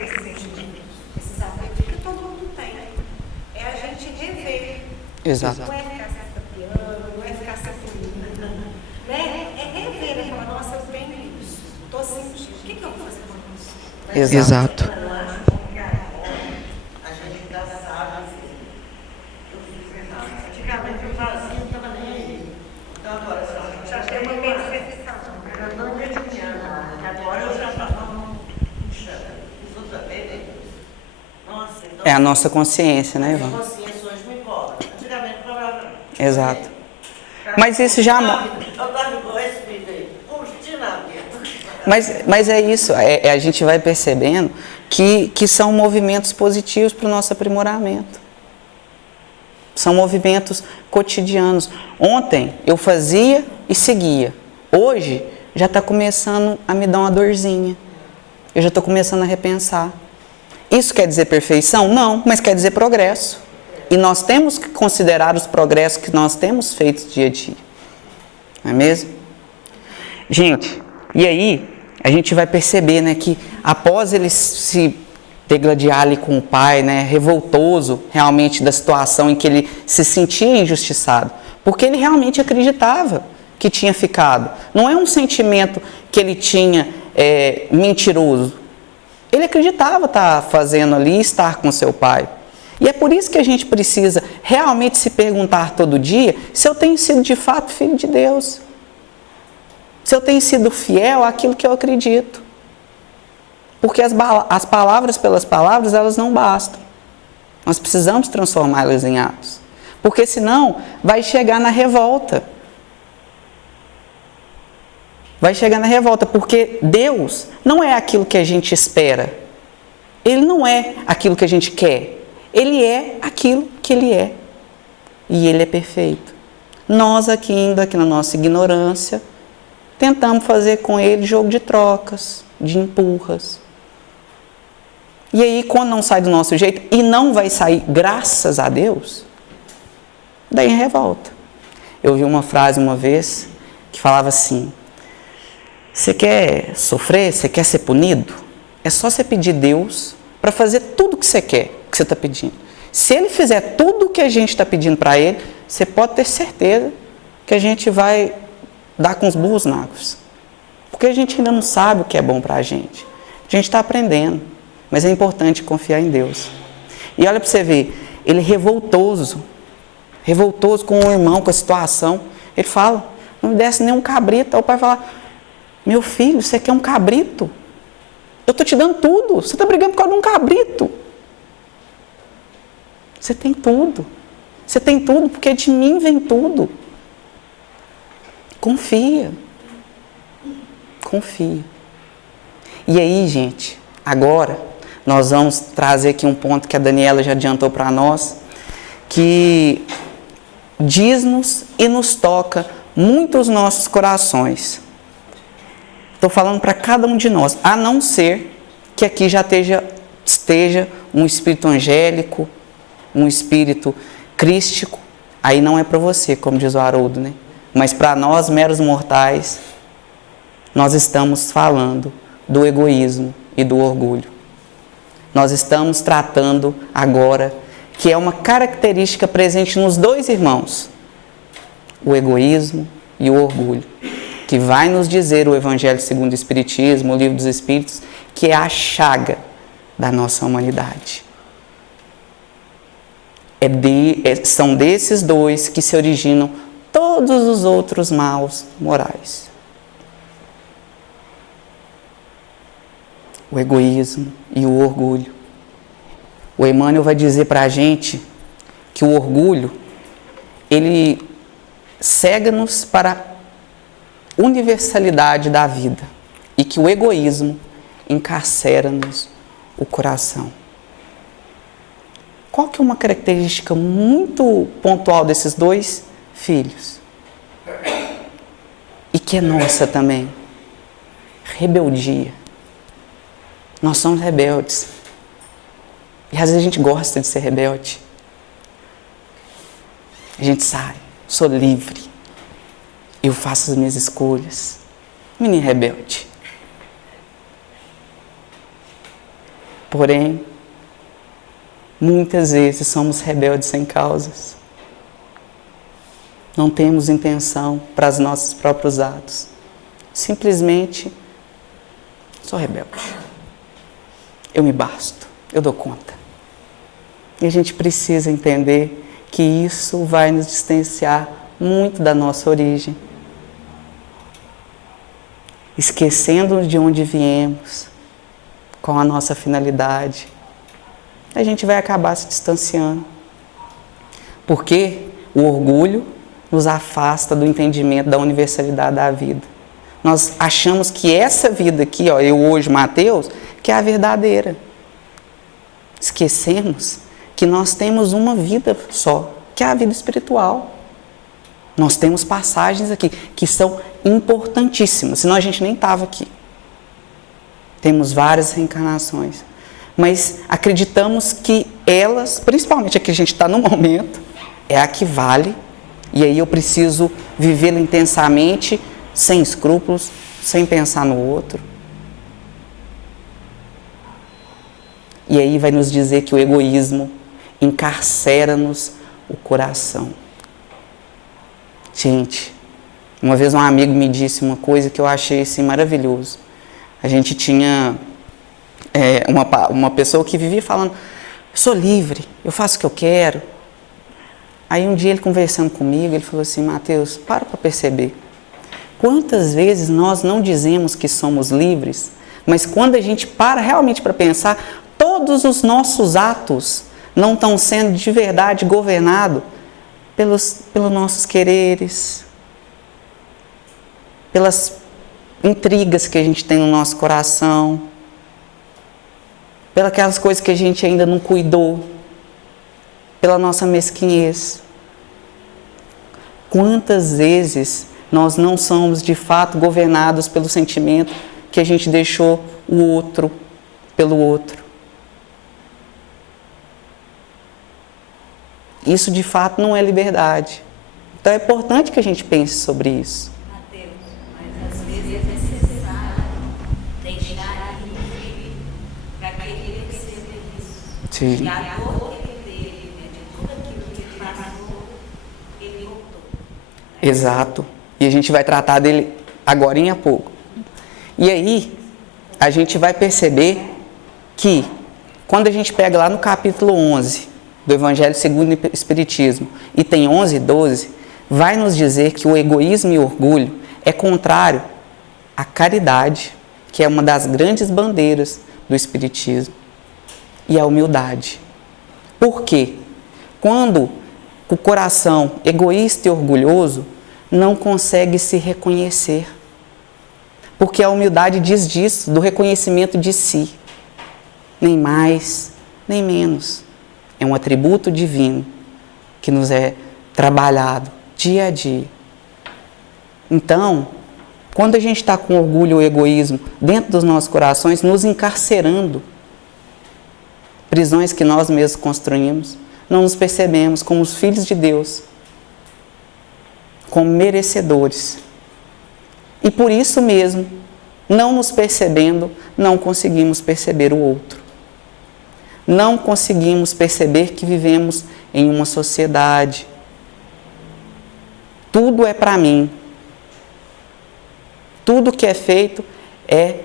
esse sentimento, esses afetos, porque todo mundo tem. É a gente rever. Exato. Não é ficar se estapeando, não é ficar se afunindo, né? É rever, né? Falar, nossa, eu tenho isso, estou sentindo, o que eu vou fazer com isso? Exato. Eu acho que agora a gente ainda sabe assim. Eu fiz errado. Antigamente eu fazia, não estava nem aí. Então agora já tem uma percepção. Eu não tinha nada. Agora eu já estava fiz outra vez. Nossa, então, É a nossa consciência, né, a Ivan? consciência hoje me cobra. Antigamente eu falava. Exato. Mas isso já... Eu estava igual esse vídeo aí, curtindo a vida. Mas é isso, a gente vai percebendo que são movimentos positivos para o nosso aprimoramento. São movimentos cotidianos. Ontem eu fazia e seguia. Hoje já está começando a me dar uma dorzinha. Eu já estou começando a repensar. Isso quer dizer perfeição? Não, mas quer dizer progresso. E nós temos que considerar os progressos que nós temos feito dia a dia. Não é mesmo? Gente, e aí a gente vai perceber, né, que após ele se degladiar ali com o pai, né, revoltoso realmente da situação em que ele se sentia injustiçado, porque ele realmente acreditava que tinha ficado. Não é um sentimento que ele tinha mentiroso. Ele acreditava estar fazendo ali, estar com seu pai. E é por isso que a gente precisa realmente se perguntar todo dia se eu tenho sido de fato filho de Deus. Se eu tenho sido fiel àquilo que eu acredito. Porque as palavras pelas palavras, elas não bastam. Nós precisamos transformá-las em atos. Porque senão vai chegar na revolta. Vai chegar na revolta, porque Deus não é aquilo que a gente espera. Ele não é aquilo que a gente quer. Ele é aquilo que Ele é. E Ele é perfeito. Nós aqui, ainda aqui na nossa ignorância, tentamos fazer com Ele jogo de trocas, de empurras. E aí, quando não sai do nosso jeito, e não vai sair, graças a Deus, daí revolta. Eu vi uma frase uma vez que falava assim: você quer sofrer, você quer ser punido? É só você pedir Deus para fazer tudo o que você quer, que você está pedindo. Se Ele fizer tudo o que a gente está pedindo para Ele, você pode ter certeza que a gente vai dar com os burros na água. Porque a gente ainda não sabe o que é bom para a gente. A gente está aprendendo, mas é importante confiar em Deus. E olha para você ver, ele revoltoso com o irmão, com a situação. Ele fala, não me desse nem um cabrito. Aí o pai fala, meu filho, você quer um cabrito? Eu estou te dando tudo, você está brigando por causa de um cabrito. Você tem tudo. Você tem tudo, porque de mim vem tudo. Confia. Confia. E aí, gente, agora nós vamos trazer aqui um ponto que a Daniela já adiantou para nós, que diz-nos e nos toca muito os nossos corações. Estou falando para cada um de nós, a não ser que aqui já esteja um espírito angélico, um espírito crístico, aí não é para você, como diz o Haroldo, né? Mas para nós, meros mortais, nós estamos falando do egoísmo e do orgulho. Nós estamos tratando agora, que é uma característica presente nos dois irmãos, o egoísmo e o orgulho, que vai nos dizer o Evangelho segundo o Espiritismo, o Livro dos Espíritos, que é a chaga da nossa humanidade. São desses dois que se originam todos os outros maus morais. O egoísmo e o orgulho. O Emmanuel vai dizer para a gente que o orgulho, ele cega-nos para a universalidade da vida e que o egoísmo encarcera-nos o coração. Qual que é uma característica muito pontual desses dois filhos? E que é nossa também. Rebeldia. Nós somos rebeldes. E às vezes a gente gosta de ser rebelde. A gente sai, sou livre. Eu faço as minhas escolhas. Menino rebelde. Porém, muitas vezes somos rebeldes sem causas. Não temos intenção para os nossos próprios atos. Simplesmente, sou rebelde. Eu me basto, eu dou conta. E a gente precisa entender que isso vai nos distanciar muito da nossa origem. Esquecendo de onde viemos, qual a nossa finalidade, a gente vai acabar se distanciando. Porque o orgulho nos afasta do entendimento da universalidade da vida. Nós achamos que essa vida aqui, ó, eu hoje, Mateus, que é a verdadeira. Esquecemos que nós temos uma vida só, que é a vida espiritual. Nós temos passagens aqui que são importantíssimas, senão a gente nem estava aqui. Temos várias reencarnações, mas acreditamos que elas, principalmente a que a gente está no momento, é a que vale, e aí eu preciso vivê-la intensamente, sem escrúpulos, sem pensar no outro. E aí vai nos dizer que o egoísmo encarcera-nos o coração. Gente, uma vez um amigo me disse uma coisa que eu achei assim, maravilhoso. A gente tinha uma pessoa que vivia falando, eu sou livre, eu faço o que eu quero. Aí um dia ele conversando comigo, ele falou assim, Mateus, para perceber. Quantas vezes nós não dizemos que somos livres, mas quando a gente para realmente para pensar, todos os nossos atos não estão sendo de verdade governados pelos nossos quereres, pelas intrigas que a gente tem no nosso coração, pelas aquelas coisas que a gente ainda não cuidou, pela nossa mesquinhez. Quantas vezes nós não somos de fato governados pelo sentimento que a gente deixou o outro pelo outro? Isso de fato não é liberdade. Então é importante que a gente pense sobre isso. Mateus, mas às vezes é necessário deixar livre para que ele perceba isso. Sim. E a dor que ele teve, de tudo aquilo que ele passou, ele voltou. Exato. E a gente vai tratar dele agorinha a pouco. E aí, a gente vai perceber que, quando a gente pega lá no capítulo 11 do Evangelho segundo o Espiritismo, e tem 11 e 12, vai nos dizer que o egoísmo e o orgulho é contrário à caridade, que é uma das grandes bandeiras do Espiritismo, e à humildade. Por quê? Quando o coração egoísta e orgulhoso não consegue se reconhecer. Porque a humildade diz disso, do reconhecimento de si. Nem mais, nem menos. É um atributo divino que nos é trabalhado dia a dia. Então, quando a gente está com orgulho ou egoísmo dentro dos nossos corações, nos encarcerando, prisões que nós mesmos construímos, não nos percebemos como os filhos de Deus, como merecedores. E por isso mesmo, não nos percebendo, não conseguimos perceber o outro. Não conseguimos perceber que vivemos em uma sociedade. Tudo é para mim. Tudo que é feito é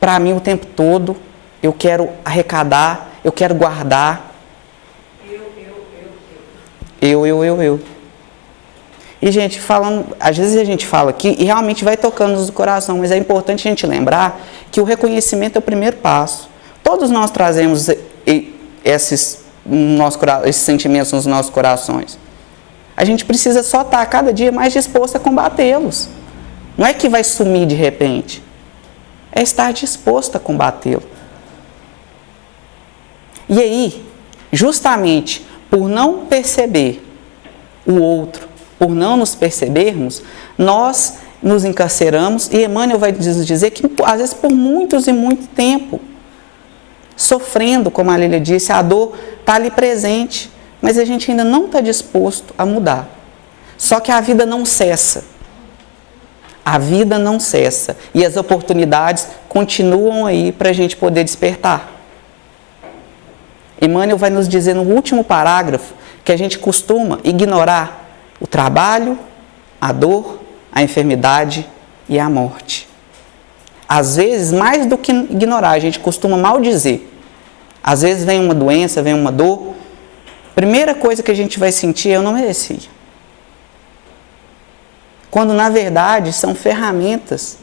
para mim o tempo todo. Eu quero arrecadar, eu quero guardar. Eu. E, gente, falando, às vezes a gente fala aqui e realmente vai tocando no coração, mas é importante a gente lembrar que o reconhecimento é o primeiro passo. Todos nós trazemos esses sentimentos nos nossos corações. A gente precisa só estar cada dia mais disposto a combatê-los. Não é que vai sumir de repente. É estar disposto a combatê-lo. E aí, justamente por não perceber o outro, por não nos percebermos, nós nos encarceramos, e Emmanuel vai nos dizer que, às vezes, por muitos e muito tempo, sofrendo, como a Lília disse, a dor está ali presente, mas a gente ainda não está disposto a mudar. Só que a vida não cessa. A vida não cessa. E as oportunidades continuam aí para a gente poder despertar. Emmanuel vai nos dizer no último parágrafo que a gente costuma ignorar o trabalho, a dor, a enfermidade e a morte. Às vezes, mais do que ignorar, a gente costuma maldizer. Às vezes vem uma doença, vem uma dor. Primeira coisa que a gente vai sentir é: eu não merecia. Quando, na verdade, são ferramentas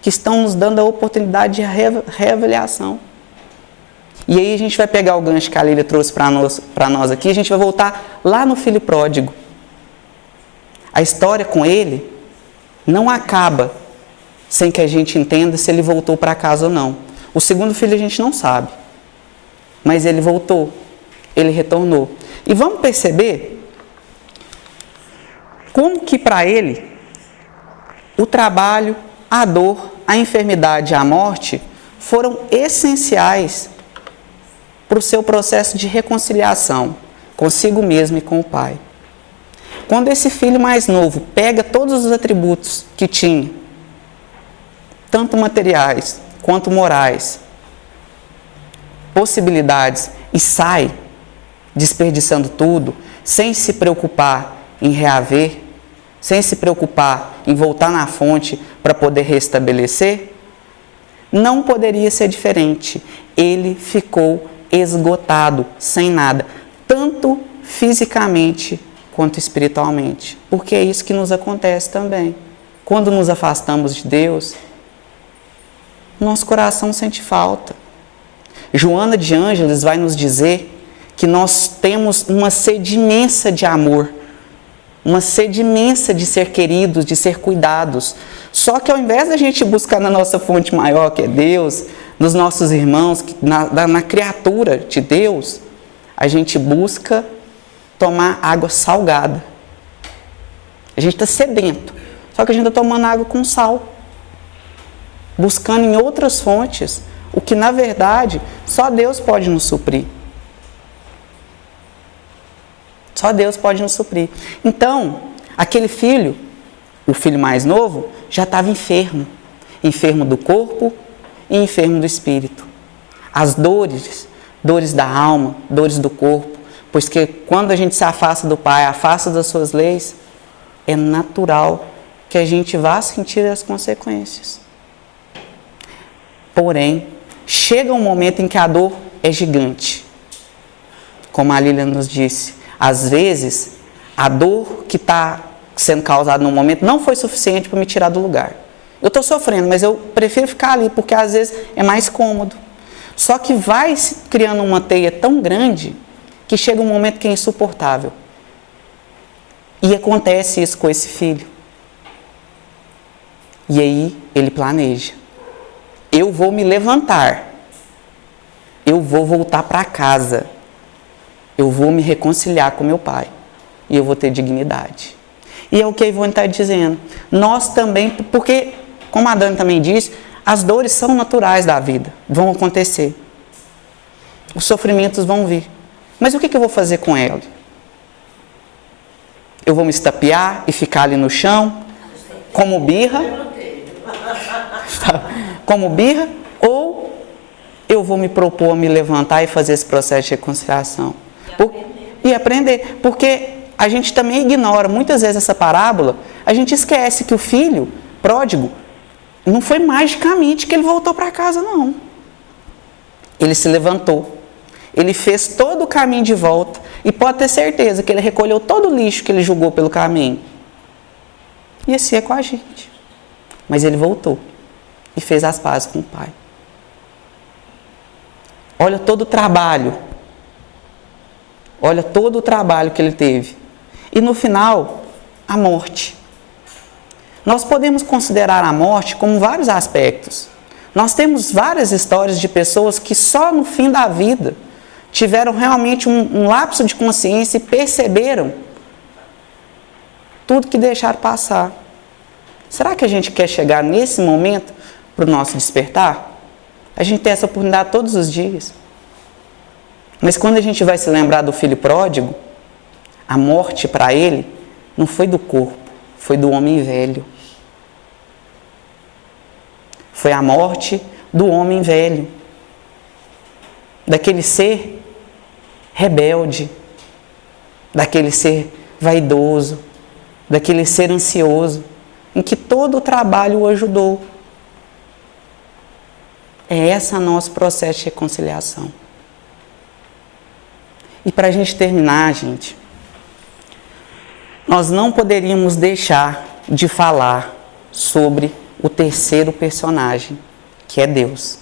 que estão nos dando a oportunidade de reavaliação. E aí a gente vai pegar o gancho que a Lília trouxe para nós aqui, a gente vai voltar lá no filho pródigo. A história com ele não acaba sem que a gente entenda se ele voltou para casa ou não. O segundo filho a gente não sabe, mas ele voltou, ele retornou. E vamos perceber como que para ele o trabalho, a dor, a enfermidade e a morte foram essenciais para o seu processo de reconciliação consigo mesmo e com o Pai. Quando esse filho mais novo pega todos os atributos que tinha, tanto materiais quanto morais, possibilidades, e sai desperdiçando tudo, sem se preocupar em reaver, sem se preocupar em voltar na fonte para poder restabelecer, não poderia ser diferente. Ele ficou esgotado, sem nada, tanto fisicamente quanto espiritualmente. Porque é isso que nos acontece também. Quando nos afastamos de Deus, nosso coração sente falta. Joana de Ângeles vai nos dizer que nós temos uma sede imensa de amor, uma sede imensa de ser queridos, de ser cuidados. Só que ao invés da gente buscar na nossa fonte maior, que é Deus, nos nossos irmãos, na criatura de Deus, a gente busca tomar água salgada. A gente está sedento, só que a gente está tomando água com sal, buscando em outras fontes, o que na verdade só Deus pode nos suprir. Só Deus pode nos suprir. Então, aquele filho, o filho mais novo, já estava enfermo. Enfermo do corpo e enfermo do espírito. As dores da alma, dores do corpo, pois que quando a gente se afasta do Pai, afasta das suas leis, é natural que a gente vá sentir as consequências. Porém, chega um momento em que a dor é gigante. Como a Lília nos disse, às vezes, a dor que está sendo causada no momento não foi suficiente para me tirar do lugar. Eu estou sofrendo, mas eu prefiro ficar ali, porque às vezes é mais cômodo. Só que vai se criando uma teia tão grande que chega um momento que é insuportável. E acontece isso com esse filho. E aí ele planeja: eu vou me levantar, eu vou voltar para casa, eu vou me reconciliar com meu pai e eu vou ter dignidade. E é o que a Ivone está dizendo. Nós também, porque, como a Dani também disse, as dores são naturais da vida, vão acontecer. Os sofrimentos vão vir. Mas o que eu vou fazer com ela? Eu vou me estapear e ficar ali no chão, como birra? Como birra? Ou eu vou me propor a me levantar e fazer esse processo de reconciliação? E aprender. Porque a gente também ignora muitas vezes essa parábola, a gente esquece que o filho pródigo não foi magicamente que ele voltou para casa, não. Ele se levantou, ele fez todo o caminho de volta e pode ter certeza que ele recolheu todo o lixo que ele jogou pelo caminho. E assim é com a gente. Mas ele voltou e fez as pazes com o Pai. Olha todo o trabalho. Olha todo o trabalho que ele teve. E no final, a morte. Nós podemos considerar a morte como vários aspectos. Nós temos várias histórias de pessoas que só no fim da vida tiveram realmente um lapso de consciência e perceberam tudo que deixaram passar. Será que a gente quer chegar nesse momento para o nosso despertar? A gente tem essa oportunidade todos os dias. Mas quando a gente vai se lembrar do filho pródigo, a morte para ele não foi do corpo, foi do homem velho. Foi a morte do homem velho. Daquele ser rebelde, daquele ser vaidoso, daquele ser ansioso, em que todo o trabalho o ajudou. É esse o nosso processo de reconciliação. E para a gente terminar, gente, nós não poderíamos deixar de falar sobre o terceiro personagem, que é Deus.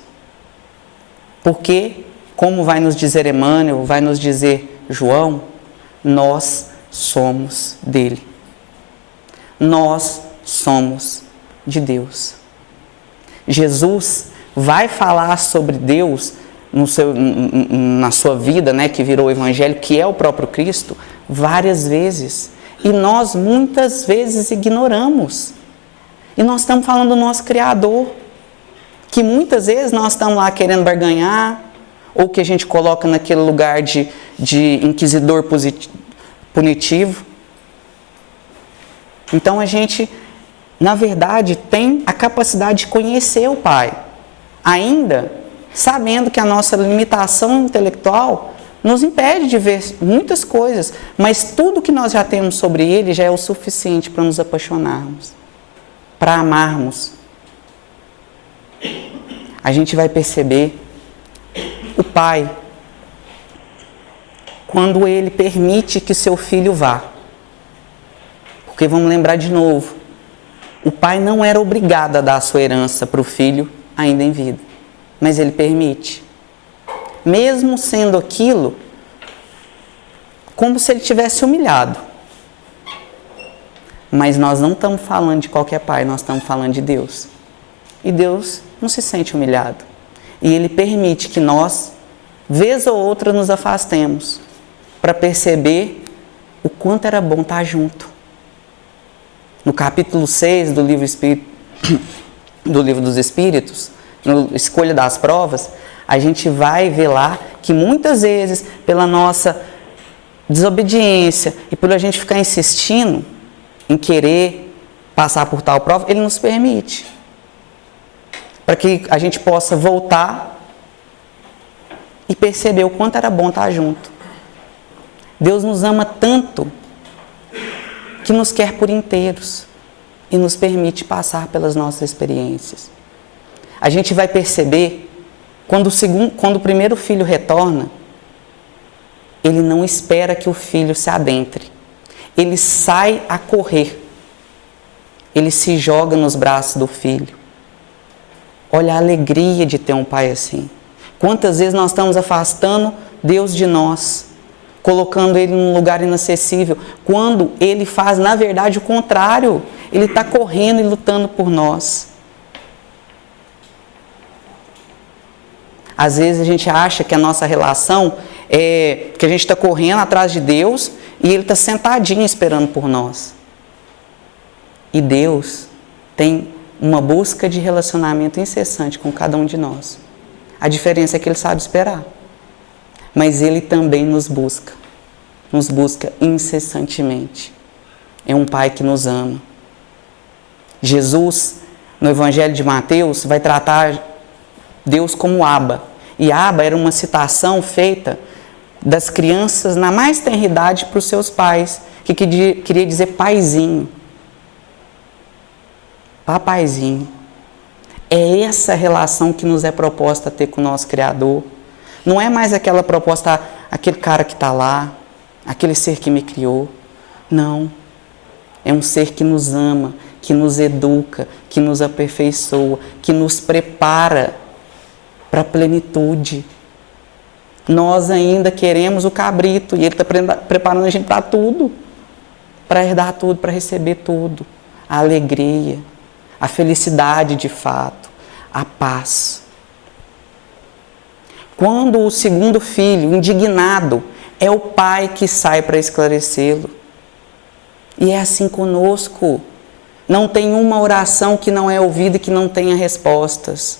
Porque, como vai nos dizer Emmanuel, vai nos dizer João, nós somos dele. Nós somos de Deus. Jesus vai falar sobre Deus na sua vida, né, que virou o Evangelho, que é o próprio Cristo, várias vezes. E nós muitas vezes ignoramos. E nós estamos falando do nosso Criador, que muitas vezes nós estamos lá querendo barganhar, ou que a gente coloca naquele lugar de inquisidor punitivo. Então a gente, na verdade, tem a capacidade de conhecer o Pai, ainda sabendo que a nossa limitação intelectual nos impede de ver muitas coisas, mas tudo que nós já temos sobre Ele já é o suficiente para nos apaixonarmos, para amarmos. A gente vai perceber o Pai quando Ele permite que seu filho vá. Porque vamos lembrar de novo, o pai não era obrigado a dar a sua herança para o filho ainda em vida, mas ele permite. Mesmo sendo aquilo como se ele tivesse humilhado. Mas nós não estamos falando de qualquer pai, nós estamos falando de Deus. E Deus não se sente humilhado. E Ele permite que nós, vez ou outra, nos afastemos para perceber o quanto era bom estar junto. No capítulo 6 do livro dos Espíritos, no Escolha das Provas, a gente vai ver lá que muitas vezes, pela nossa desobediência e por a gente ficar insistindo em querer passar por tal prova, Ele nos permite. Para que a gente possa voltar e perceber o quanto era bom estar junto. Deus nos ama tanto que nos quer por inteiros e nos permite passar pelas nossas experiências. A gente vai perceber, quando o primeiro filho retorna, ele não espera que o filho se adentre. Ele sai a correr. Ele se joga nos braços do filho. Olha a alegria de ter um pai assim. Quantas vezes nós estamos afastando Deus de nós, colocando Ele num lugar inacessível, quando Ele faz, na verdade, o contrário. Ele está correndo e lutando por nós. Às vezes a gente acha que a nossa relação é que a gente está correndo atrás de Deus e Ele está sentadinho esperando por nós. E Deus tem uma busca de relacionamento incessante com cada um de nós. A diferença é que Ele sabe esperar. Mas Ele também nos busca incessantemente. É um Pai que nos ama. Jesus, no Evangelho de Mateus, vai tratar Deus como Abba. E Abba era uma citação feita das crianças na mais tenra idade para os seus pais, que queria dizer paizinho. Papaizinho. É essa relação que nos é proposta ter com o nosso Criador. Não é mais aquela proposta, aquele cara que está lá, aquele ser que me criou. Não. É um ser que nos ama, que nos educa, que nos aperfeiçoa, que nos prepara para a plenitude. Nós ainda queremos o cabrito e Ele está preparando a gente para tudo. Para herdar tudo, para receber tudo. A alegria, a felicidade de fato, a paz. Quando o segundo filho, indignado, é o pai que sai para esclarecê-lo. E é assim conosco. Não tem uma oração que não é ouvida e que não tenha respostas.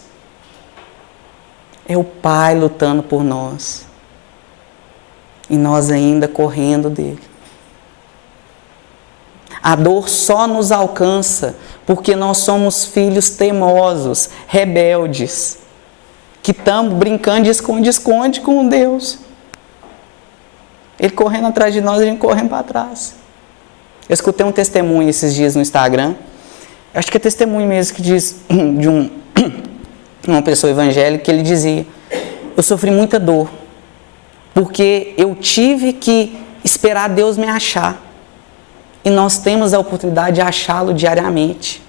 É o Pai lutando por nós. E nós ainda correndo dele. A dor só nos alcança porque nós somos filhos teimosos, rebeldes, que estamos brincando de esconde-esconde com Deus. Ele correndo atrás de nós, a gente correndo para trás. Eu escutei um testemunho esses dias no Instagram, acho que é testemunho mesmo, que diz de uma pessoa evangélica, que ele dizia: eu sofri muita dor, porque eu tive que esperar Deus me achar. E nós temos a oportunidade de achá-lo diariamente.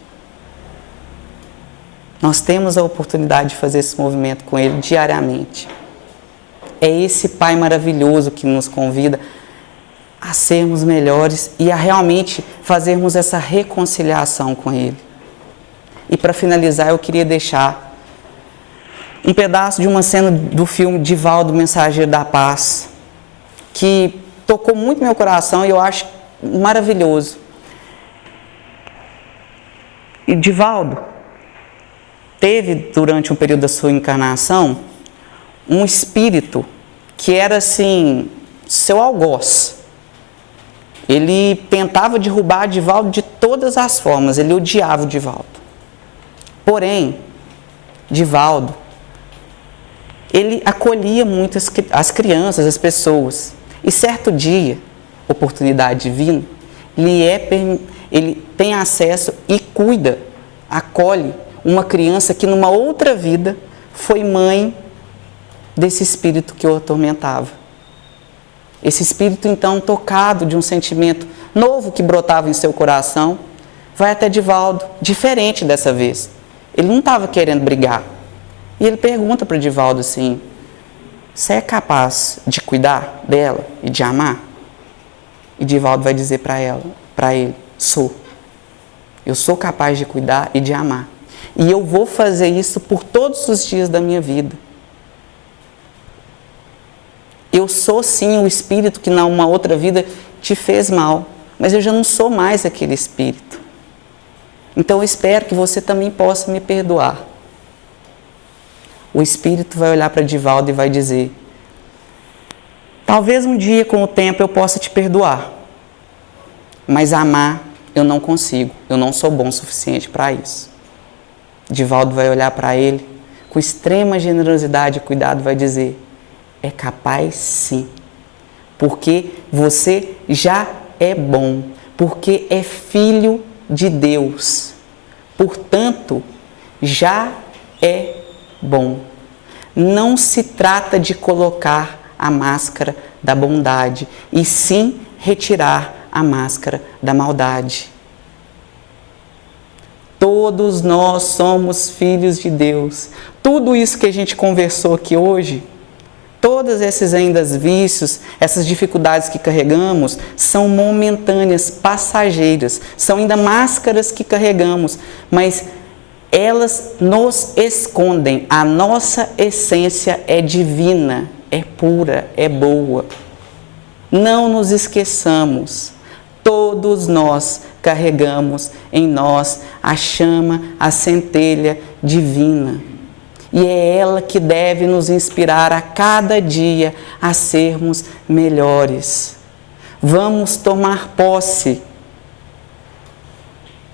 Nós temos a oportunidade de fazer esse movimento com Ele diariamente. É esse Pai maravilhoso que nos convida a sermos melhores e a realmente fazermos essa reconciliação com Ele. E para finalizar, eu queria deixar um pedaço de uma cena do filme Divaldo, Mensageiro da Paz, que tocou muito meu coração e eu acho maravilhoso. E Divaldo teve, durante um período da sua encarnação, um espírito que era assim, seu algoz. Ele tentava derrubar Divaldo de todas as formas, ele odiava o Divaldo. Porém, Divaldo, ele acolhia muito as crianças, as pessoas. E certo dia, oportunidade divina, ele tem acesso e cuida, acolhe uma criança que numa outra vida foi mãe desse espírito que o atormentava. Esse espírito, então, tocado de um sentimento novo que brotava em seu coração, vai até Divaldo, diferente dessa vez. Ele não estava querendo brigar. E ele pergunta para Divaldo assim: você é capaz de cuidar dela e de amar? E Divaldo vai dizer para ele: sou. Eu sou capaz de cuidar e de amar. E eu vou fazer isso por todos os dias da minha vida. Eu sou sim o espírito que numa outra vida te fez mal, mas eu já não sou mais aquele espírito. Então eu espero que você também possa me perdoar. O espírito vai olhar para Divaldo e vai dizer: talvez um dia com o tempo eu possa te perdoar, mas amar eu não consigo, eu não sou bom o suficiente para isso. Divaldo vai olhar para ele com extrema generosidade e cuidado e vai dizer: é capaz sim, porque você já é bom, porque é filho de Deus, portanto, já é bom. Não se trata de colocar a máscara da bondade, e sim retirar a máscara da maldade. Todos nós somos filhos de Deus. Tudo isso que a gente conversou aqui hoje, todos esses ainda vícios, essas dificuldades que carregamos, são momentâneas, passageiras, são ainda máscaras que carregamos, mas elas nos escondem. A nossa essência é divina, é pura, é boa. Não nos esqueçamos, todos nós carregamos em nós a chama, a centelha divina. E é ela que deve nos inspirar a cada dia a sermos melhores. Vamos tomar posse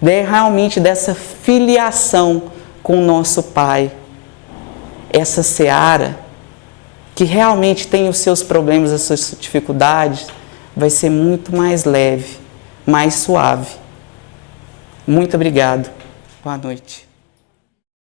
realmente dessa filiação com o nosso Pai. Essa seara, que realmente tem os seus problemas, as suas dificuldades, vai ser muito mais leve, mais suave. Muito obrigado. Boa noite.